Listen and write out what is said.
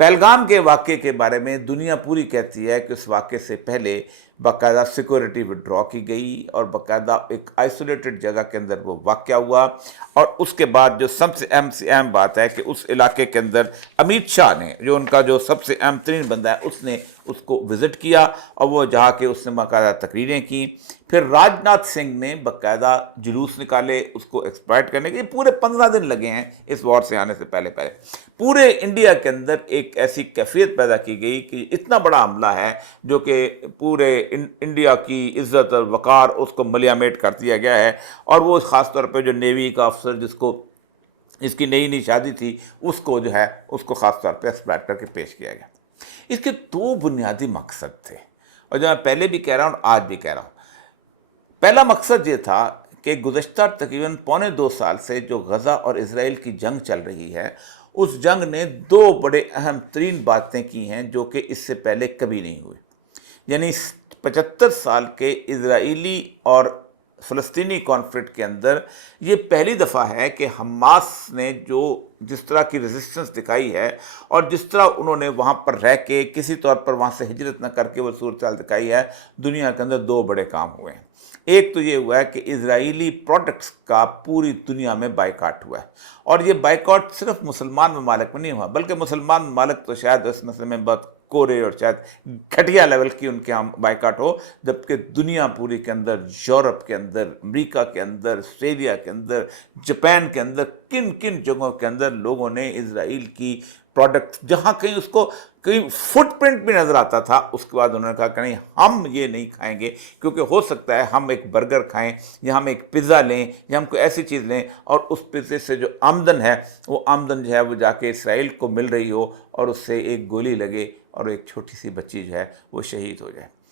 पहलगाम के वाक़ये के बारे में दुनिया पूरी कहती है कि उस वाक़ये से पहले बाकायदा सिक्योरिटी विड्रॉ की गई और बाकायदा एक आइसोलेटेड जगह के अंदर वो वाक़या हुआ। और उसके बाद जो सबसे अहम से अहम बात है कि उस इलाके के अंदर अमित शाह ने, जो उनका जो सबसे अहम तरीन बंदा है, उसने उसको विज़िट किया और वो जहाँ के उसने बाकायदा तकरीरें की। फिर राजनाथ सिंह ने बाकायदा जुलूस निकाले उसको एक्सप्लॉइट करने के। पूरे 15 दिन लगे हैं इस वॉर से आने से पहले पहले। पूरे इंडिया के अंदर एक ऐसी कैफियत पैदा की गई कि इतना बड़ा हमला है जो कि पूरे इंडिया की इज्जत और वक़ार उसको मलियामेट कर दिया गया है। और वो ख़ास तौर पे जो नेवी का अफसर जिसको इसकी नई नई शादी थी, उसको जो है उसको ख़ास तौर पे एक्सप्लॉइट करके पेश किया गया। इसके दो बुनियादी मकसद थे और जो मैं पहले भी कह रहा हूँ और आज भी कह रहा हूँ। पहला मकसद ये था कि गुज़श्ता तकरीबन पौने 2 साल से जो गज़ा और इसराइल की जंग चल रही है, उस जंग ने दो बड़े अहम तरीन बातें की हैं जो कि इससे पहले कभी नहीं हुई। यानी 75 साल के इजराइली और फ़लस्तीनी कॉन्फ्लिक्ट के अंदर ये पहली दफ़ा है कि हमास ने जो जिस तरह की रेजिस्टेंस दिखाई है और जिस तरह उन्होंने वहाँ पर रह के किसी तौर पर वहाँ से हिजरत न करके वो सूरत हाल दिखाई है, दुनिया के अंदर दो बड़े काम हुए हैं। एक तो ये हुआ है कि इजराइली प्रोडक्ट्स का पूरी दुनिया में बाइकाट हुआ है। और ये बाइकाट सिर्फ मुसलमान ममालिक में नहीं हुआ, बल्कि मुसलमान ममालिक तो शायद इस मसले में बहुत कोरे और शायद घटिया लेवल की उनके यहाँ बाइकाट हो, जबकि दुनिया पूरी के अंदर, यूरोप के अंदर, अमेरिका के अंदर, ऑस्ट्रेलिया के अंदर, जापान के अंदर, किन किन जगहों के अंदर लोगों ने इजराइल की प्रोडक्ट, जहाँ कहीं उसको कहीं फुटप्रिंट भी नज़र आता था, उसके बाद उन्होंने कहा कि नहीं, हम ये नहीं खाएंगे, क्योंकि हो सकता है हम एक बर्गर खाएं या हम एक पिज़्ज़ा लें या हम कोई ऐसी चीज़ लें और उस पिज़्ज़े से जो आमदन है वो आमदन जो है वो जाके इसराइल को मिल रही हो और उससे एक गोली लगे और एक छोटी सी बच्ची जो है वो शहीद हो जाए।